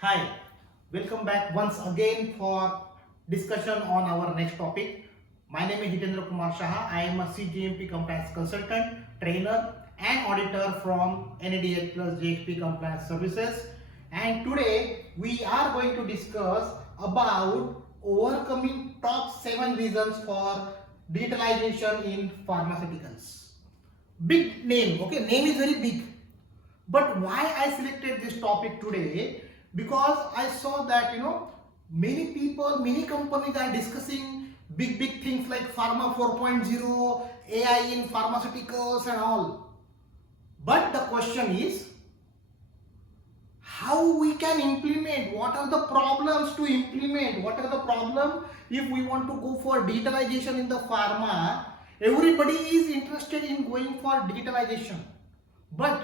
Hi, welcome back once again for discussion on our next topic. My name is Hitendra Kumar Shaha. I am a CGMP compliance consultant, trainer and auditor from NADH plus JHP compliance services. And today we are going to discuss about overcoming top 7 reasons for digitalization in pharmaceuticals. Big name, okay, name is very big. But why I selected this topic today? Because I saw that many people, many companies are discussing big things like Pharma 4.0, AI in pharmaceuticals and all. But the question is how we can implement, what are the problems to implement, what are the problems if we want to go for digitalization in the pharma. Everybody is interested in going for digitalization, but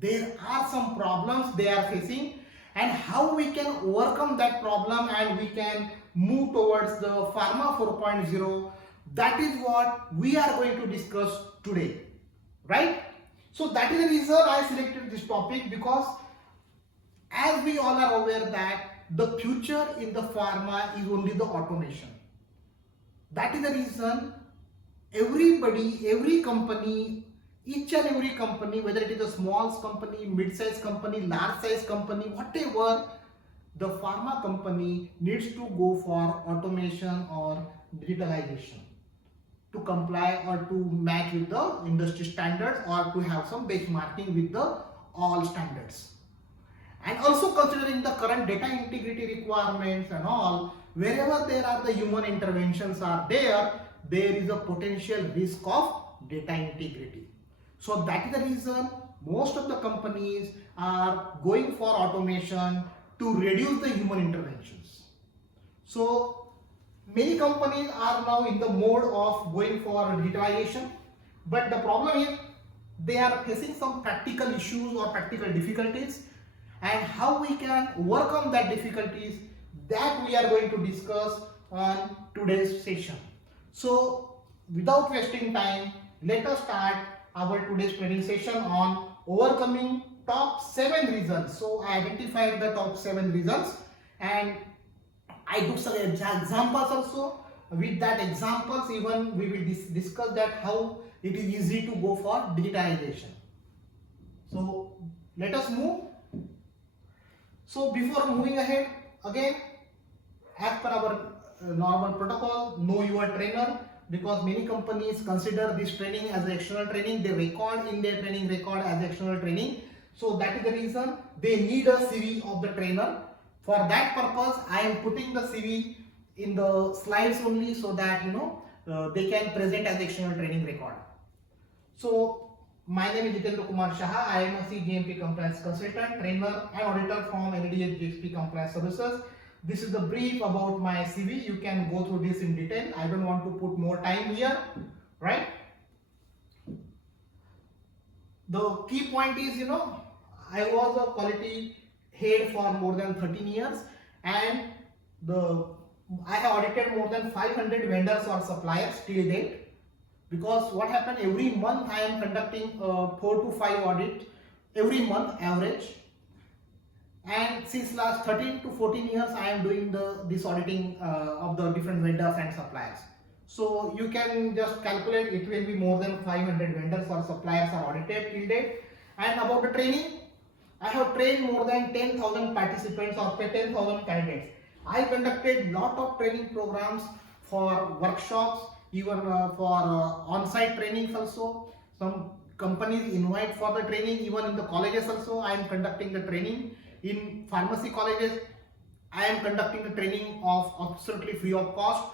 there are some problems they are facing, and how we can overcome that problem and we can move towards the Pharma 4.0. That is what we are going to discuss today, right? So that is the reason I selected this topic, because as we all are aware that the future in the pharma is only the automation. That is the reason everybody, every company, each and every company, whether it is a small company, mid-size company, large size company, whatever, the pharma company needs to go for automation or digitalization to comply or to match with the industry standards or to have some benchmarking with the all standards. And also considering the current data integrity requirements and all, wherever there are the human interventions are there is a potential risk of data integrity. So that is the reason most of the companies are going for automation to reduce the human interventions. So many companies are now in the mode of going for digitalization, but the problem is they are facing some practical issues or practical difficulties, and how we can overcome that difficulties, that we are going to discuss on today's session. So without wasting time, let us start our today's training session on overcoming top 7 reasons. So I identified the top 7 reasons and I took some examples also. With that examples, even we will discuss that how it is easy to go for digitalization. So let us move. So before moving ahead, again, as per our normal protocol, know your trainer, because many companies consider this training as external training. They record in their training record as external training. So that is the reason they need a CV of the trainer. For that purpose, I am putting the CV in the slides only, so that they can present as external training record. So my name is Hitendra Kumar Shaha. I am a CGMP compliance consultant, trainer and auditor from NADH GSP compliance services. This is the brief about my CV. You can go through this in detail. I don't want to put more time here, right? The key point is, I was a quality head for more than 13 years, and I have audited more than 500 vendors or suppliers till date. Because what happened, every month I am conducting 4 to 5 audits every month average, and since last 13 to 14 years I am doing this auditing of the different vendors and suppliers. So you can just calculate, it will be more than 500 vendors or suppliers are audited till date. And about the training, I have trained more than 10,000 participants or 10,000 candidates. I conducted lot of training programs for workshops, even for on-site trainings also. Some companies invite for the training, even in the colleges also I am conducting the training. In pharmacy colleges, I am conducting the training of absolutely free of cost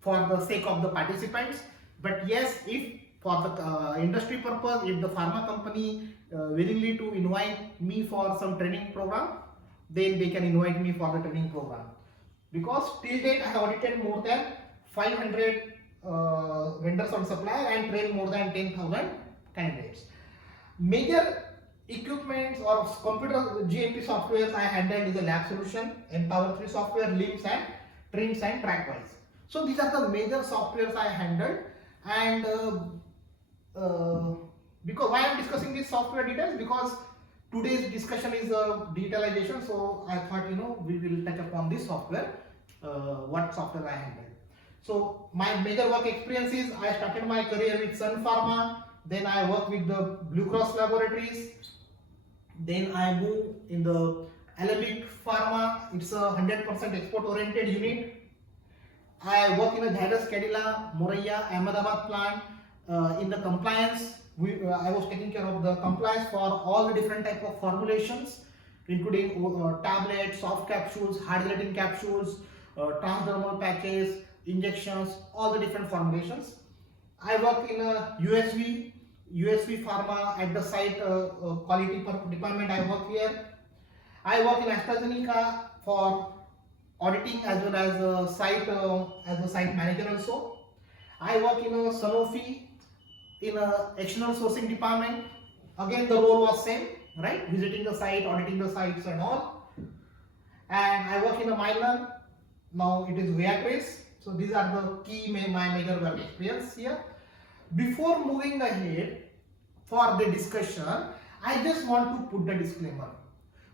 for the sake of the participants. But yes, if for the industry purpose, if the pharma company willingly to invite me for some training program, then they can invite me for the training program. Because till date I have audited more than 500 vendors or supplier and trained more than 10,000 candidates. Major equipments or computer GMP softwares I handled is a lab solution, Empower 3 software, LIMS and TRIMS and TrackWise. So these are the major softwares I handled. And because why I am discussing these software details, because Today's discussion is digitalization, so I thought we will touch upon this software, what software I handle. So my major work experience is I started my career with Sun Pharma, then I work with the Blue Cross Laboratories, then I move in the Alembic Pharma. It's a 100% export oriented unit. I work in a Zydus Cadila, Moraiya, Ahmedabad plant in the compliance. I was taking care of the compliance for all the different type of formulations, including tablets, soft capsules, hard gelatin capsules, transdermal patches, injections, all the different formulations. I work in a USV Pharma at the site quality department. I work here. I work in AstraZeneca for auditing as well as a site manager also. I work in a Sanofi in a external sourcing department. Again, the role was same, right? Visiting the site, auditing the sites and all. And I work in a Milan. Now it is Viatris. So these are the key my major work experience here. Before moving ahead for the discussion, I just want to put the disclaimer.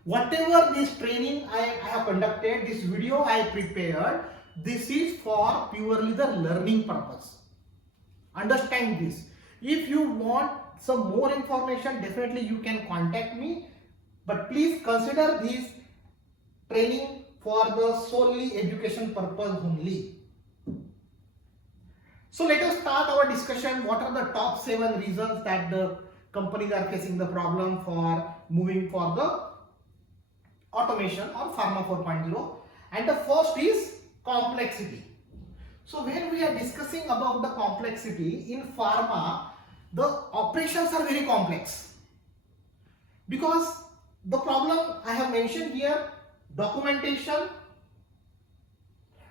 Whatever this training I have conducted, this video I prepared, this is for purely the learning purpose. Understand this. If you want some more information, definitely you can contact me. But please consider this training for the solely education purpose only. So let us start our discussion. What are the top 7 reasons that the companies are facing the problem for moving for the automation or Pharma 4.0? And the first is complexity. So when we are discussing about the complexity in pharma, the operations are very complex, because the problem I have mentioned here, documentation.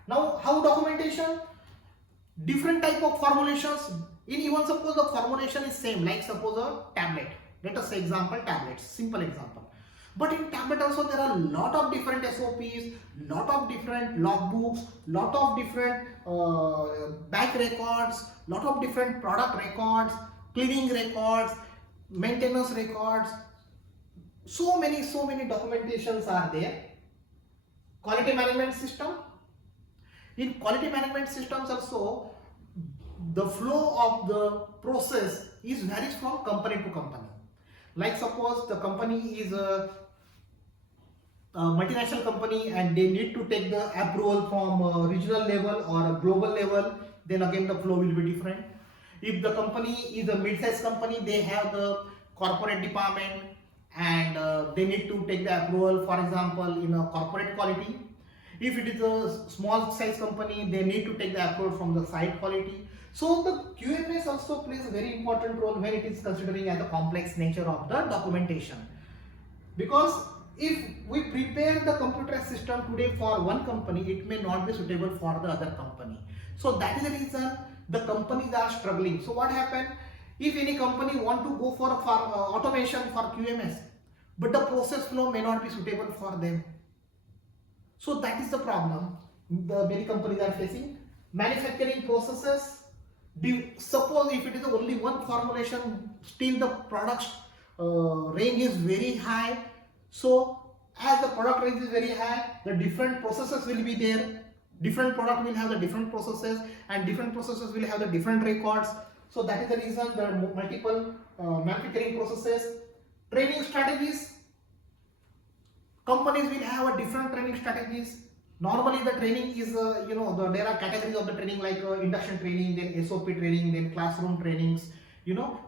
Now how documentation? Different type of formulations. In even suppose the formulation is same, like suppose a tablet. Let us say example tablets, simple example. But in tablet also there are a lot of different SOPs, lot of different logbooks, lot of different batch records, lot of different product records, cleaning records, maintenance records. So many documentations are there. Quality management system. In quality management systems also, the flow of the process is varies from company to company. Like suppose the company is a multinational company and they need to take the approval from a regional level or a global level, then again the flow will be different. If the company is a mid-sized company, they have the corporate department and they need to take the approval, for example, in a corporate quality. If it is a small size company, they need to take the approval from the site quality. So the QMS also plays a very important role when it is considering as the complex nature of the documentation. Because if we prepare the computerized system today for one company, it may not be suitable for the other company. So that is the reason the companies are struggling. So what happened? If any company want to go for automation for QMS, but the process flow may not be suitable for them. So that is the problem the many companies are facing. Manufacturing processes. Suppose if it is only one formulation, still the product's range is very high. So as the product range is very high, the different processes will be there. Different product will have the different processes and different processes will have the different records. So that is the reason there are multiple manufacturing processes. Training strategies. Companies will have a different training strategies. Normally the training is, there are categories of the training like induction training, then SOP training, then classroom trainings,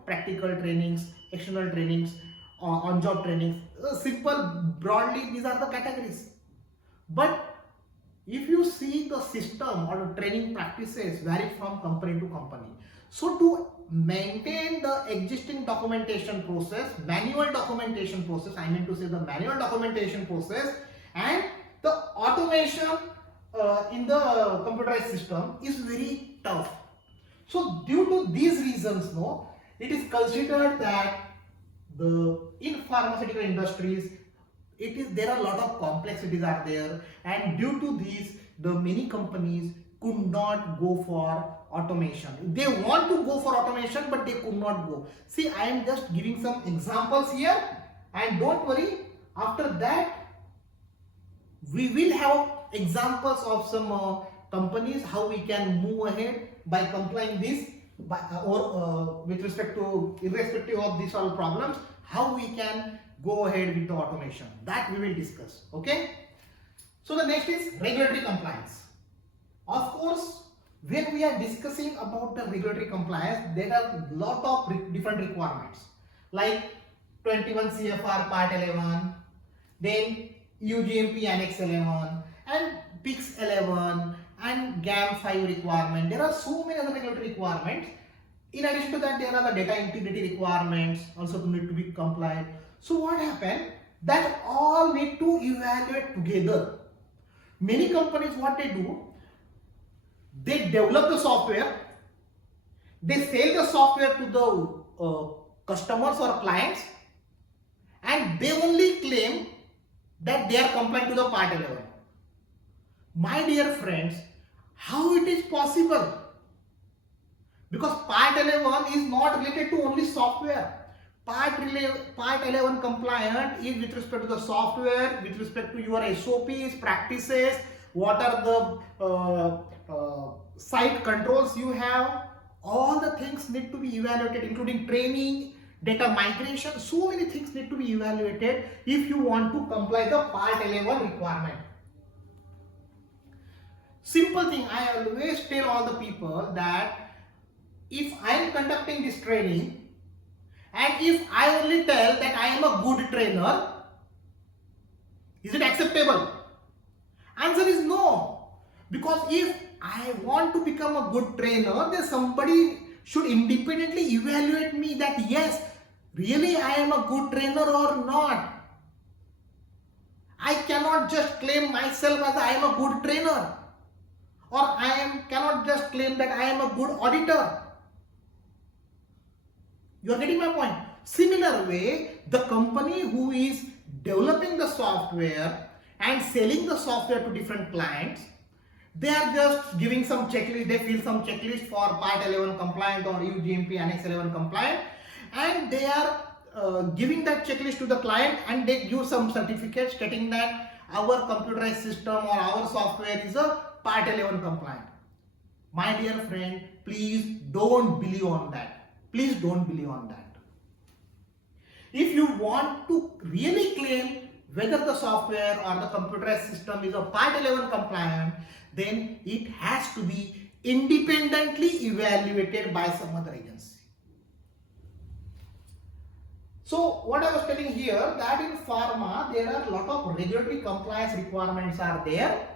practical trainings, external trainings, on-job trainings. Simple, broadly, these are the categories. But if you see the system or the training practices vary from company to company. So to maintain the existing documentation process, manual documentation process, I mean to say the manual documentation process and the automation in the computerized system is very tough. So due to these reasons, it is considered that in pharmaceutical industries, there are a lot of complexities are there, and due to these, the many companies could not go for automation. They want to go for automation, but they could not go. See, I am just giving some examples here, And don't worry, after that we will have examples of some companies how we can move ahead by complying this by, with respect to irrespective of these all problems, how we can go ahead with the automation, that we will discuss. Okay, so the next is regulatory compliance. Of course, when we are discussing about the regulatory compliance, there are lot of different requirements like 21 CFR Part 11, then UGMP Annex 11 and PIX 11 and GAM 5 requirement. There are so many other regulatory requirements. In addition to that, there are the data integrity requirements also need to be compliant. So what happened? That all need to evaluate together. Many companies, what they do, they develop the software, they sell the software to the customers or clients, and they only claim that they are compliant to the Part 11. My dear friends, how it is possible? Because Part 11 is not related to only software. Part 11 compliant is with respect to the software, with respect to your SOPs, practices, what are the site controls you have. All the things need to be evaluated, including training, data migration. So many things need to be evaluated if you want to comply the Part 11 requirement. Simple thing, I always tell all the people that if I am conducting this training and if I only tell that I am a good trainer, is it acceptable? Answer is no. Because if I want to become a good trainer, then somebody should independently evaluate me that yes, really I am a good trainer or not. I cannot just claim myself as I am a good trainer, or cannot just claim that I am a good auditor. You are getting my point? Similar way, the company who is developing the software and selling the software to different clients, they are just giving some checklist, they fill some checklist for Part 11 compliant or UGMP Annex 11 compliant, and they are giving that checklist to the client, and they give some certificate stating that our computerized system or our software is a Part 11 compliant. My dear friend, please don't believe on that. Please don't believe on that. If you want to really claim whether the software or the computerized system is a Part 11 compliant, then it has to be independently evaluated by some other agency. So what I was telling here, that in pharma there are a lot of regulatory compliance requirements are there,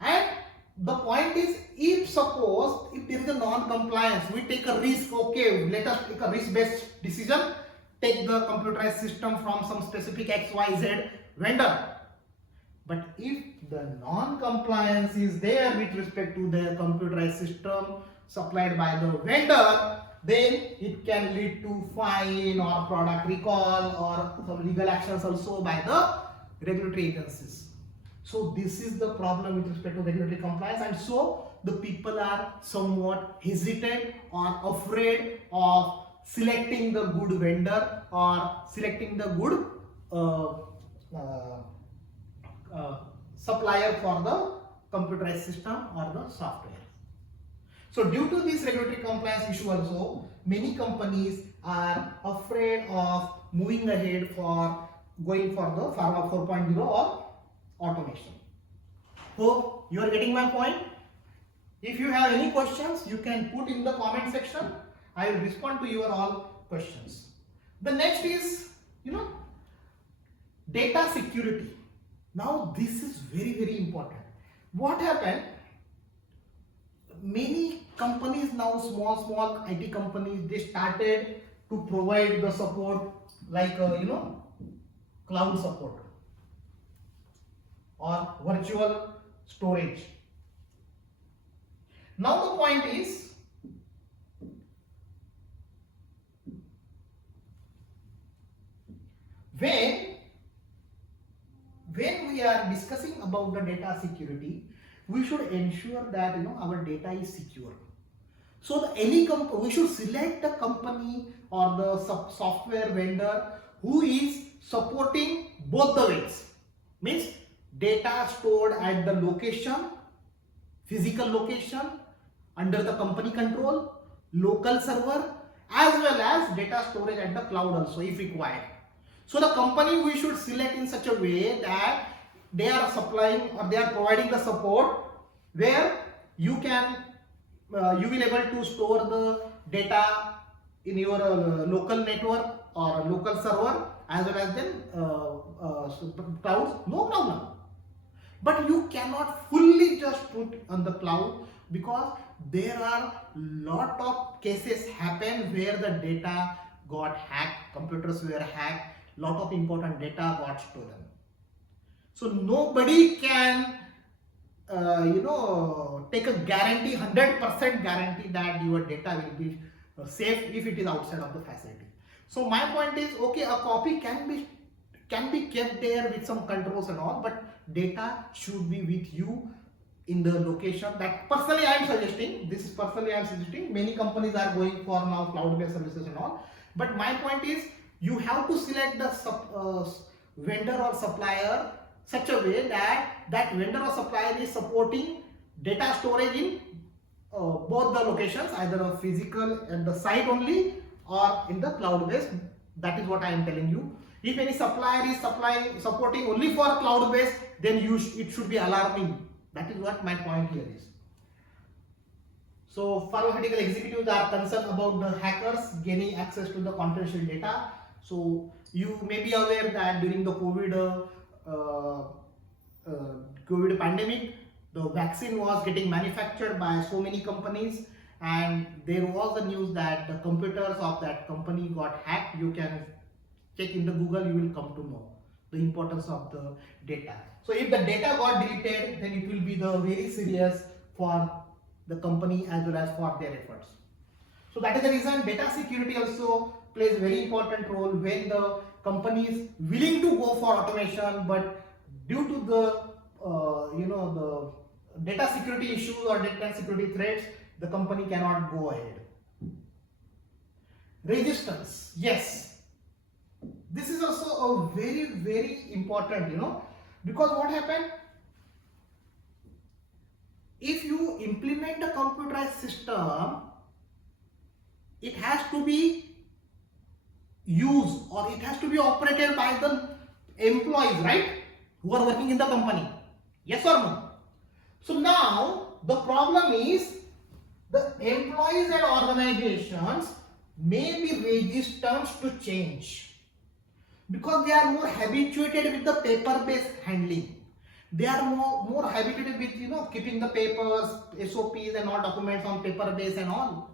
and the point is, if suppose if there is a non-compliance, we take a risk, okay, let us take a risk-based decision, take the computerized system from some specific XYZ vendor. But if the non-compliance is there with respect to the computerized system supplied by the vendor, then it can lead to fine or product recall or some legal actions also by the regulatory agencies. So this is the problem with respect to regulatory compliance, and so the people are somewhat hesitant or afraid of selecting the good vendor or selecting the good supplier for the computerized system or the software. So due to this regulatory compliance issue also, many companies are afraid of moving ahead for going for the Pharma 4.0 or automation. Hope you are getting my point. If you have any questions, you can put in the comment section. I will respond to your all questions. The next is, data security. Now this is very, very important. What happened? Many companies now, small IT companies, they started to provide the support like cloud support or virtual storage. Now the point is, when we are discussing about the data security, we should ensure that our data is secure. So any company, we should select the company or the software vendor who is supporting both the ways. Means data stored at the location, physical location, under the company control, local server, as well as data storage at the cloud also if required. So the company we should select in such a way that they are supplying or they are providing the support where you will able to store the data in your local network or local server as well as then clouds, no problem. But you cannot fully just put on the cloud because there are lot of cases happen where the data got hacked, computers were hacked, lot of important data got stolen. So nobody can take a guarantee, 100% guarantee that your data will be safe if it is outside of the facility. So my point is, okay, a copy can be kept there with some controls and all, but data should be with you in the location. That personally I am suggesting, many companies are going for now cloud based services and all, but my point is you have to select the vendor or supplier such a way that that vendor or supplier is supporting data storage in both the locations, either a physical at the site only or in the cloud based. That is what I am telling you. If any supplier is supporting only for cloud based, then it should be alarming. That is what my point here is. So pharmaceutical executives are concerned about the hackers gaining access to the confidential data. So you may be aware that during the COVID pandemic, the vaccine was getting manufactured by so many companies, and there was the news that the computers of that company got hacked. You can check in the Google, you will come to know the importance of the data. So if the data got deleted, then it will be the very serious for the company as well as for their efforts. So that is the reason data security also plays very important role when the company is willing to go for automation, but due to the the data security issues or data security threats, the company cannot go ahead. Resistance, yes, this is also a very important, because what happened, if you implement a computerized system, it has to be used or it has to be operated by the employees, right, who are working in the company. Yes or no? So now the problem is the employees and organizations may be resistant to change because they are more habituated with the paper-based handling. They are more habituated with keeping the papers, SOPs and all documents on paper base and all.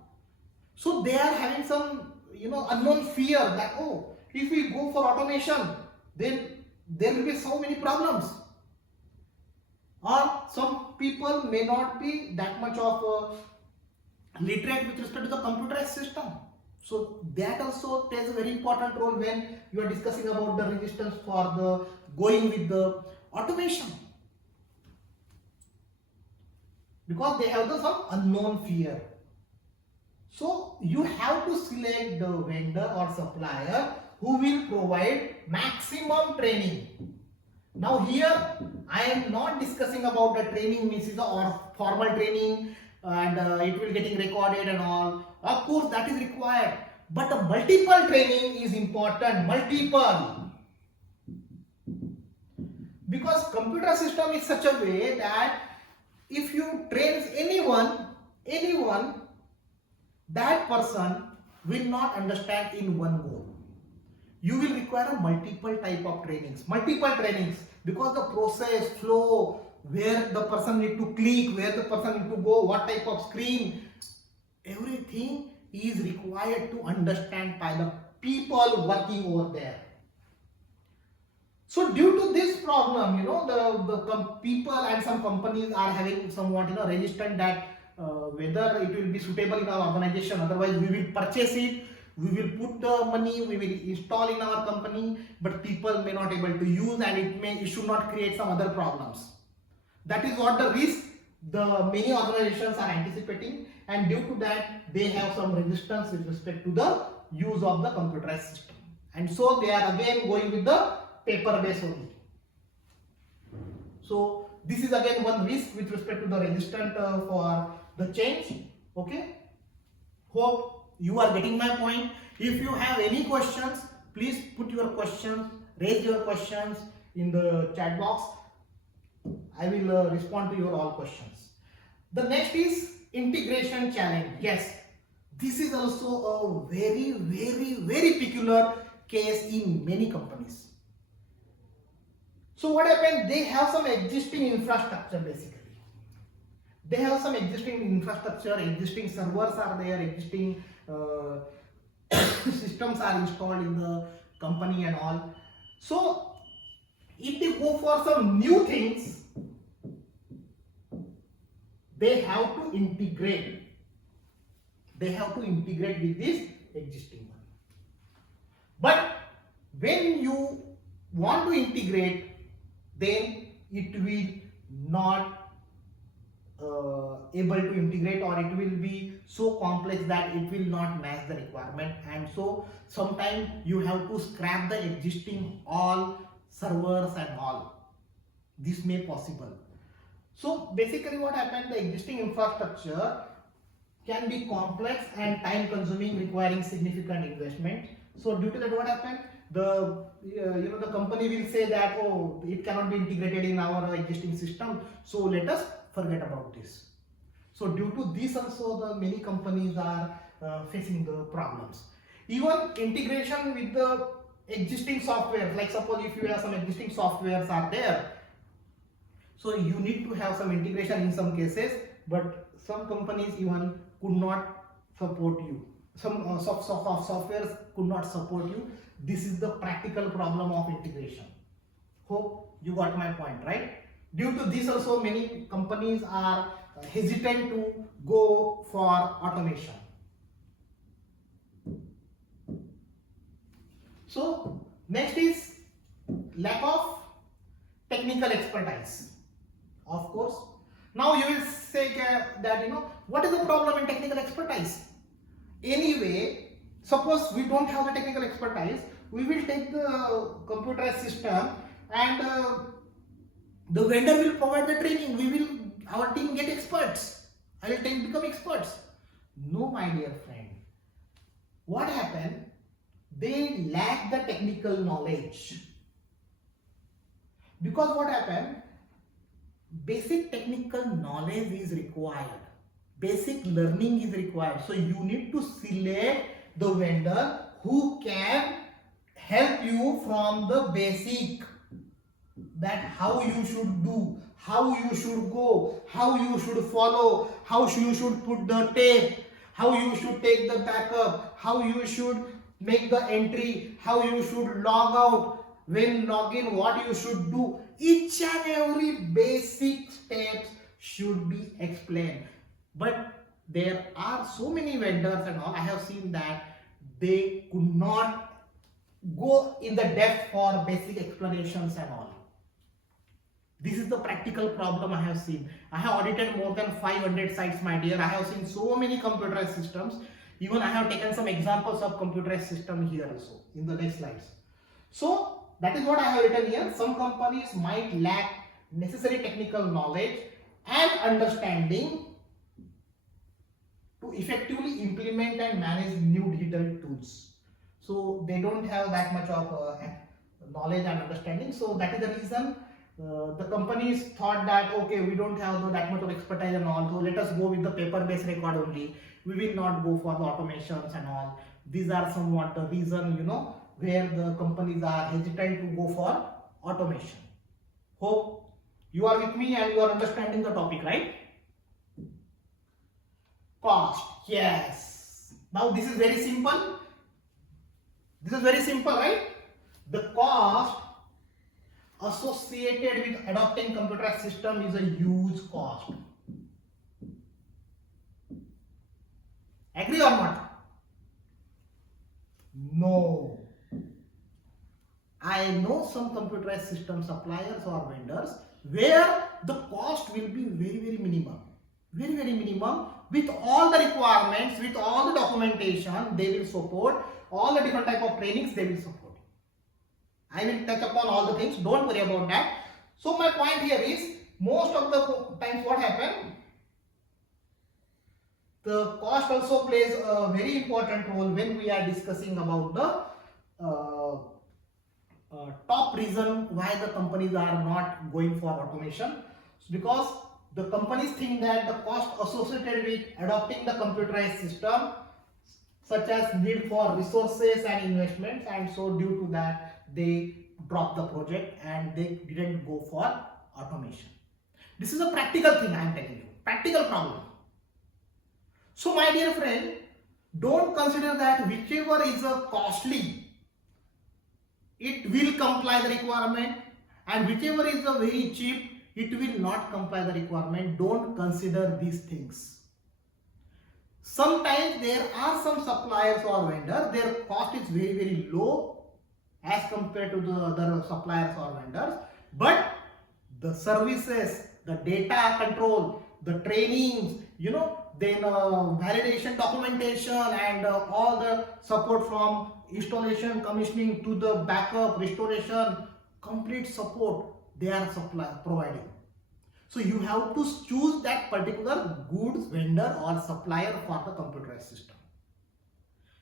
So they are having some unknown fear that, oh, if we go for automation, then there will be so many problems. Or some people may not be that much of literate with respect to the computerized system. So that also plays a very important role when you are discussing about the resistance for the going with the automation, because they have some unknown fear. So you have to select the vendor or supplier who will provide maximum training. Now here I am not discussing about the training means or formal training and it will getting recorded and all. Of course that is required, but the multiple training is important, multiple. Because computer system is such a way that if you train anyone, that person will not understand in one go. You will require a multiple type of trainings, because the process, flow, where the person need to click, where the person need to go, what type of screen, everything is required to understand by the people working over there. So due to this problem, the people and some companies are having somewhat resistant that whether it will be suitable in our organization, otherwise we will purchase it, we will put the money, we will install in our company, but people may not able to use and it should not create some other problems. That is what the risk the many organizations are anticipating, and due to that they have some resistance with respect to the use of the computerized system. and so they are again going with the paper base only. So this is again one risk with respect to the resistant for the change. Okay, hope you are getting my point. If you have any questions, please put your questions, raise your questions in the chat box. I will respond to your all questions. The next is integration challenge. Yes, this is also a very peculiar case in many companies. So what happened? They have some existing infrastructure basically. They have some existing infrastructure, existing servers are there, existing systems are installed in the company and all. So if they go for some new things, they have to integrate. They have to integrate with this existing one. But when you want to integrate, then it will not able to integrate, or it will be so complex that it will not match the requirement, and so sometimes you have to scrap the existing all servers and all. This may possible. So basically what happened, the existing infrastructure can be complex and time consuming, requiring significant investment. So due to that, what happened, the the company will say that, oh, it cannot be integrated in our existing system, so let us forget about this. So due to this also, the many companies are facing the problems. Even integration with the existing software, like suppose if you have some existing softwares are there, so you need to have some integration in some cases, but some companies even could not support you. Some softwares could not support you. This is the practical problem of integration. Hope you got my point, right? Due to this also, many companies are hesitant to go for automation. So next is lack of technical expertise. Of course, now you will say that what is the problem in technical expertise? Anyway, suppose we don't have the technical expertise, we will take the computerized system and the vendor will provide the training. Our team get experts. I will become experts. No, my dear friend. What happened? They lack the technical knowledge. Because what happened? Basic technical knowledge is required. Basic learning is required. So you need to select the vendor who can help you from the basic, that how you should do, how you should go, how you should follow, how you should put the tape, how you should take the backup, how you should make the entry, how you should log out, when log in, what you should do. Each and every basic steps should be explained. But there are so many vendors and all, I have seen that they could not go in the depth for basic explanations and all. This is the practical problem I have seen. I have audited more than 500 sites, my dear. I have seen so many computerized systems. Even I have taken some examples of computerized system here also in the next slides. So that is what I have written here. Some companies might lack necessary technical knowledge and understanding to effectively implement and manage new digital tools. So they don't have that much of knowledge and understanding. So that is the reason the companies thought that, okay, we don't have that much of expertise and all, so let us go with the paper-based record only. We will not go for the automations and all. These are somewhat the reason, where the companies are hesitant to go for automation. Hope you are with me and you are understanding the topic, right? Cost, yes. Now this is very simple. This is very simple, right? The cost associated with adopting computerized system is a huge cost. Agree or not? No. I know some computerized system suppliers or vendors where the cost will be very minimum. Very minimum. With all the requirements, with all the documentation, they will support. all the different type of trainings they will support. I will touch upon all the things, don't worry about that. So my point here is, most of the times what happen, the cost also plays a very important role when we are discussing about the top reason why the companies are not going for automation. Because the companies think that the cost associated with adopting the computerized system, such as need for resources and investments, and so due to that they drop the project and they didn't go for automation. This is a practical thing I am telling you, practical problem. So my dear friend, don't consider that whichever is a costly, it will comply the requirement, and whichever is a very cheap, it will not comply the requirement. Don't consider these things. Sometimes there are some suppliers or vendors, their cost is very, very low as compared to the other suppliers or vendors, but the services, the data control, the trainings, then validation, documentation, and all the support from installation, commissioning to the backup, restoration, complete support they are providing. So you have to choose that particular goods vendor or supplier for the computerized system.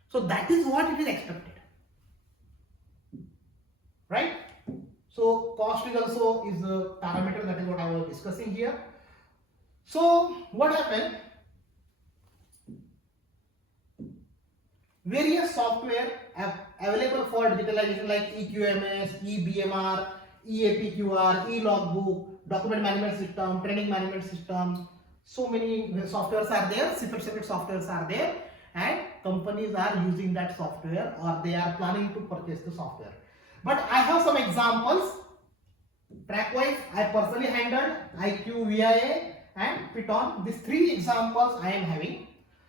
So that is what it is expected, right? So cost is also is a parameter, that is what I was discussing here. So what happened? Various software available for digitalization like EQMS, EBMR, EAPQR, E-logbook, document management system, training management system. So many softwares are there, separate softwares are there, and companies are using that software or they are planning to purchase the software. But I have some examples. Trackwise, I personally handled IQ, VIA and Python. These three examples I am having.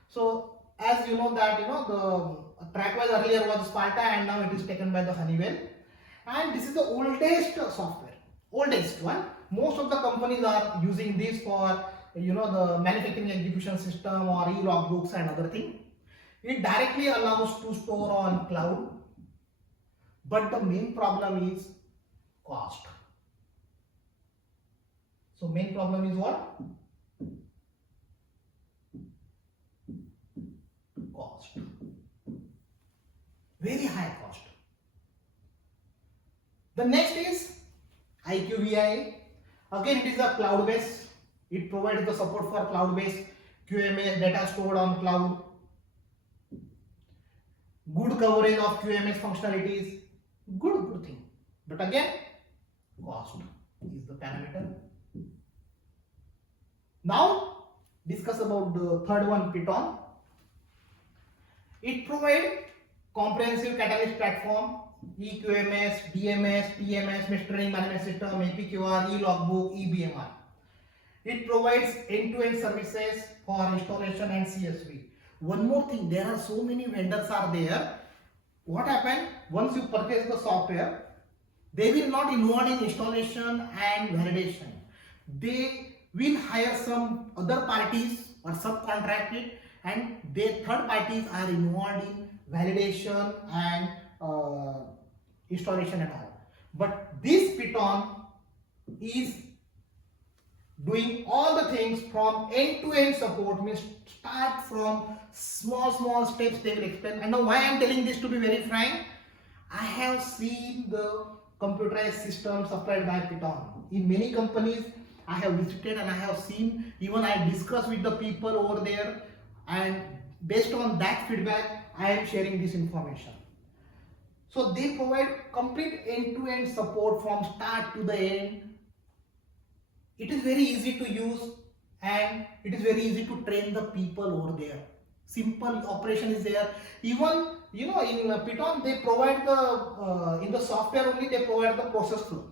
So as you know that the Trackwise earlier was Sparta and now it is taken by the Honeywell. And this is the oldest software, oldest one. Most of the companies are using this for the manufacturing execution system or e-logbooks and other thing. It directly allows to store on cloud, but the main problem is cost. So main problem is what? Cost. Very high cost. The next is IQVIA. Again, it is a cloud based. It provides the support for cloud based QMS data stored on cloud. Good coverage of QMS functionalities. Good thing. But again, cost is the parameter. Now discuss about the third one, Python. It provides comprehensive catalyst platform, EQMS, DMS, PMS, Training Management System, APQR, E-logbook, EBMR. It provides end-to-end services for installation and CSV. One more thing, there are so many vendors are there. What happens once you purchase the software, they will not involve in installation and validation. They will hire some other parties or subcontract it, and their third parties are involved in validation and installation and all. But this Python is doing all the things from end-to-end support, means start from small steps they will explain. And now why I am telling this, to be very frank, I have seen the computerized systems supplied by Python in many companies. I have visited and I have seen, even I discussed with the people over there, and based on that feedback I am sharing this information. So they provide complete end-to-end support from start to the end. It is very easy to use and it is very easy to train the people over there. Simple operation is there. Even in Python they provide the in the software only they provide the process flow.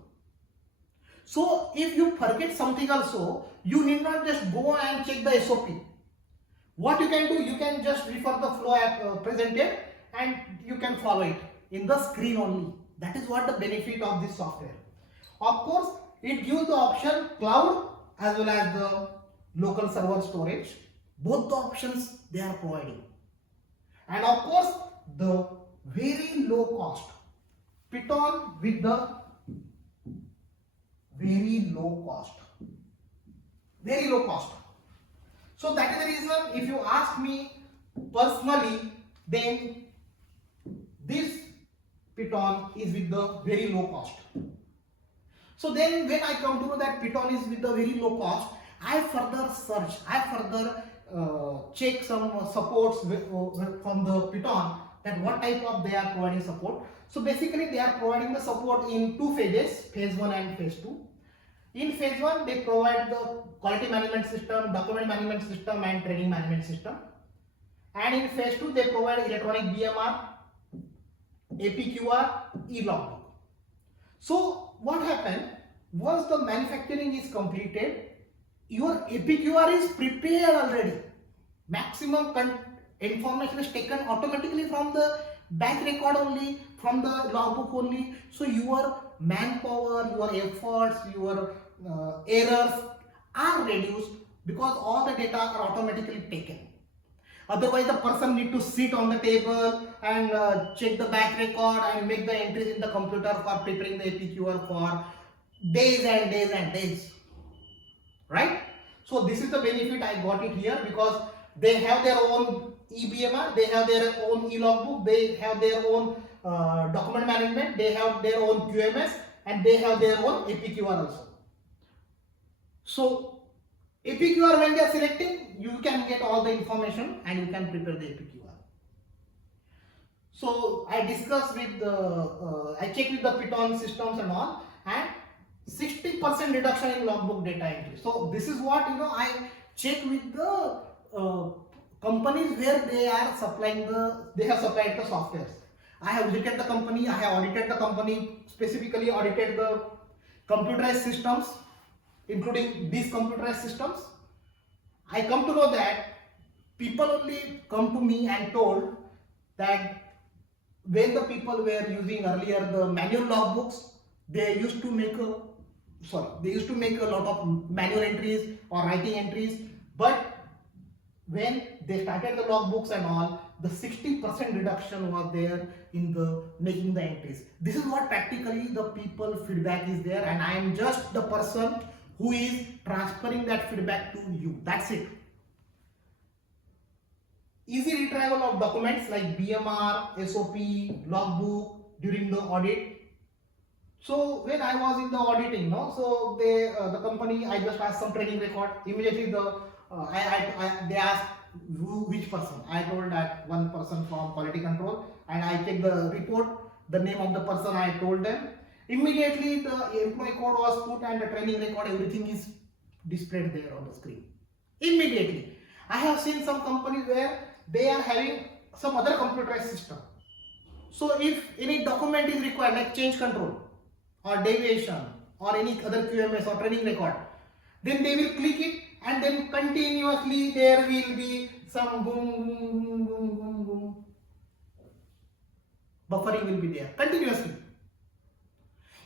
So if you forget something also, you need not just go and check the SOP. What you can do, you can just refer the flow presented and you can follow it in the screen only. That is what the benefit of this software. Of course, it gives the option cloud as well as the local server storage. Both the options they are providing. And of course, the very low cost. Python with the very low cost. Very low cost. So that is the reason, if you ask me personally, then this Python is with the very low cost. So then when I come to know that Python is with the very low cost, I further search, I further check some supports from the Python, that what type of they are providing support. So basically they are providing the support in two phases, phase 1 and phase 2. In phase 1 they provide the quality management system, document management system and training management system. And in phase 2 they provide electronic BMR, APQR, e-logbook. So what happened, once the manufacturing is completed, your APQR is prepared already. Maximum information is taken automatically from the batch record only, from the logbook only. So your manpower, your efforts, your errors are reduced because all the data are automatically taken. Otherwise, the person need to sit on the table and check the batch record and make the entries in the computer for preparing the APQR for days and days and days. Right? So this is the benefit I got it here, because they have their own EBMR, they have their own e-logbook, they have their own document management, they have their own QMS, and they have their own APQR also. So APQR, when they are selecting, you can get all the information and you can prepare the APQR. So I discussed with the, I checked with the Python systems and all, and 60% reduction in logbook data entry. So this is what I check with the companies where they are supplying they have supplied the softwares. I have visited the company, I have audited the company, specifically audited the computerized systems, including these computerized systems. I come to know that people only come to me and told that when the people were using earlier the manual logbooks, they used to make a lot of manual entries or writing entries, but when they started the logbooks and all, the 60% reduction was there in the making the entries. This is what practically the people feedback is there, and I am just the person who is transferring that feedback to you. That's it. Easy retrieval of documents like BMR, SOP, logbook during the audit. So when I was in the auditing, so the company, I just asked some training record. Immediately they asked which person. I told that one person from quality control, and I checked the report, the name of the person. I told them. Immediately the employee code was put and the training record, everything is displayed there on the screen. Immediately. I have seen some companies where they are having some other computerized system. So if any document is required, like change control or deviation or any other QMS or training record, then they will click it, and then continuously there will be some boom, boom, boom, boom, boom, boom. Buffering will be there continuously.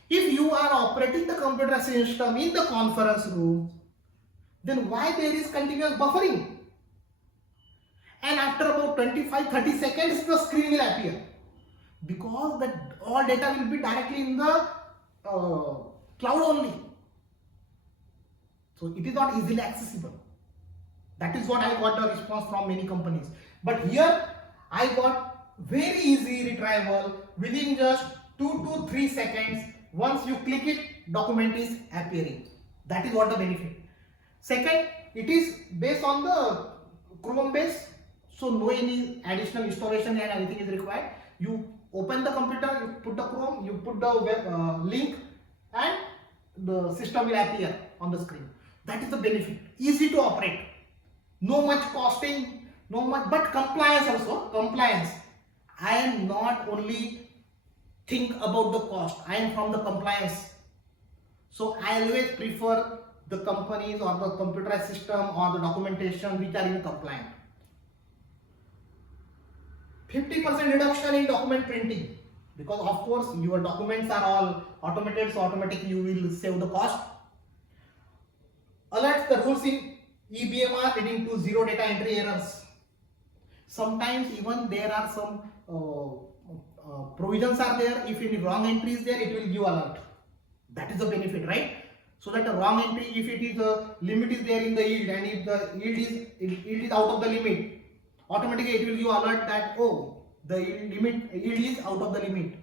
If you are operating the computer system in the conference room, then why there is continuous buffering? And after about 25-30 seconds, the screen will appear, because all data will be directly in the cloud only. So it is not easily accessible. That is what I got the response from many companies. But here I got very easy retrieval within just 2 to 3 seconds. Once you click it, document is appearing. That is what the benefit. Second, it is based on the Chrome base, so no any additional installation and anything is required. You open the computer, you put the Chrome, you put the web link, and the system will appear on the screen. That is the benefit. Easy to operate. No much costing, no much, but compliance also. Compliance. I am not only think about the cost. I am from the compliance. So I always prefer the companies or the computerized system or the documentation which are in compliant. 50% reduction in document printing, because of course your documents are all automated, so automatically you will save the cost. Alerts the rules in EBMR leading to zero data entry errors. Sometimes even there are some provisions are there, if any wrong entry is there, it will give alert. That is the benefit, right? So that a wrong entry, if it is a limit is there in the yield, and if the yield is out of the limit, automatically it will give alert that, oh, the yield is out of the limit,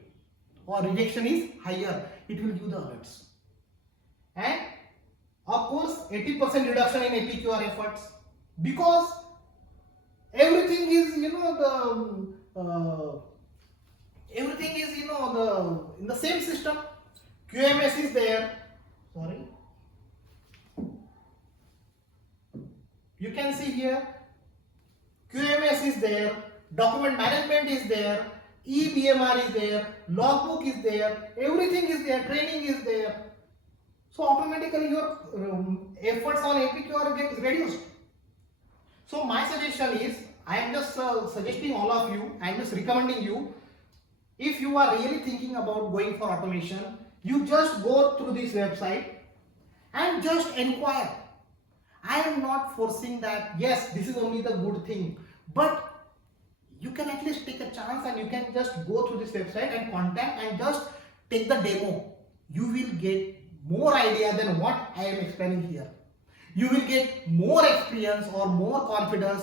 or rejection is higher. It will give the alerts. And of course 80% reduction in APQR efforts, because everything is everything is in the same system. QMS is there, sorry, you can see here QMS is there, document management is there, EBMR is there, logbook is there, everything is there, training is there. So automatically your efforts on APQR gets reduced. So my suggestion is, I am just suggesting all of you, I am just recommending you, if you are really thinking about going for automation, you just go through this website and just inquire. I am not forcing that, yes, this is only the good thing, but you can at least take a chance and you can just go through this website and contact and just take the demo. You will get more idea than what I am explaining here. You will get more experience or more confidence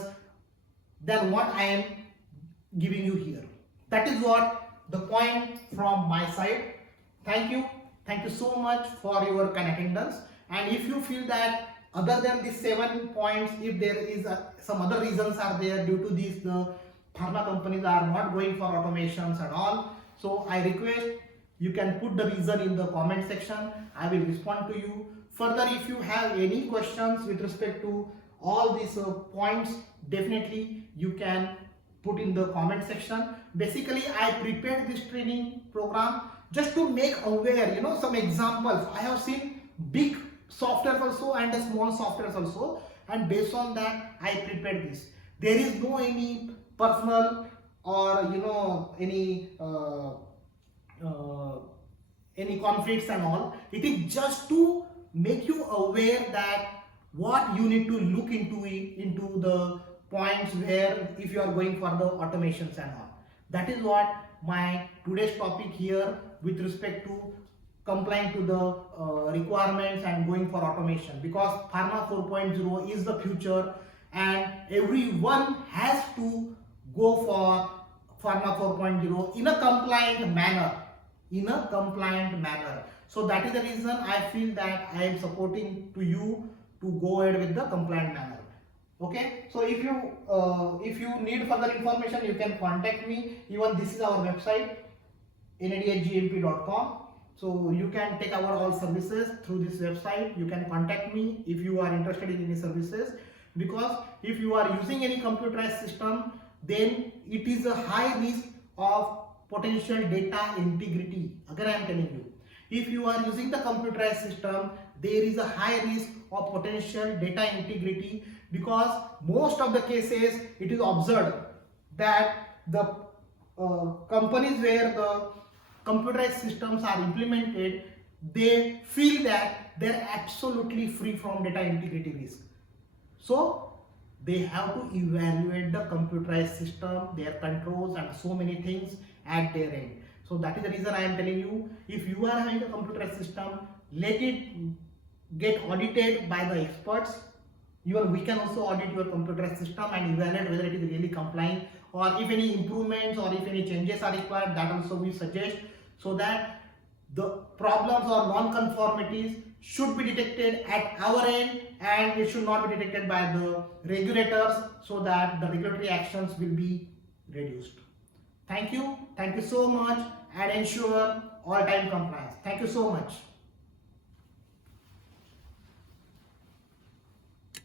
than what I am giving you here. That is what the point from my side. Thank you so much for your kind attendance. And if you feel that other than these 7 points, if there is some other reasons are there due to these, the pharma companies are not going for automations and all, so I request you can put the reason in the comment section. I will respond to you. Further, if you have any questions with respect to all these points, definitely you can put in the comment section. Basically, I prepared this training program just to make aware, some examples. I have seen big softwares also and small softwares also, and based on that I prepared this. There is no any personal or any conflicts and all. It is just to make you aware that what you need to look into the points where if you are going for the automations and all. That is what my today's topic here with respect to complying to the requirements and going for automation, because Pharma 4.0 is the future and everyone has to go for Pharma 4.0 in a compliant manner. So that is the reason I feel that I am supporting to you to go ahead with the compliant manner. Okay, so if you need further information, you can contact me. Even this is our website, nad@gmp.com. So you can take our all services through this website. You can contact me if you are interested in any services, because if you are using any computerized system, then it is a high risk of potential data integrity. Again, I am telling you, if you are using the computerized system, there is a high risk of potential data integrity, because most of the cases it is observed that the companies where the computerized systems are implemented, they feel that they are absolutely free from data integrity risk. So they have to evaluate the computerized system, their controls and so many things at their end. So that is the reason I am telling you, if you are having a computerized system, let it get audited by the experts. Even we can also audit your computerized system and evaluate whether it is really complying, or if any improvements or if any changes are required, that also we suggest, so that the problems or non-conformities should be detected at our end and it should not be detected by the regulators, so that the regulatory actions will be reduced. Thank you so much, and ensure all time compliance. Thank you so much.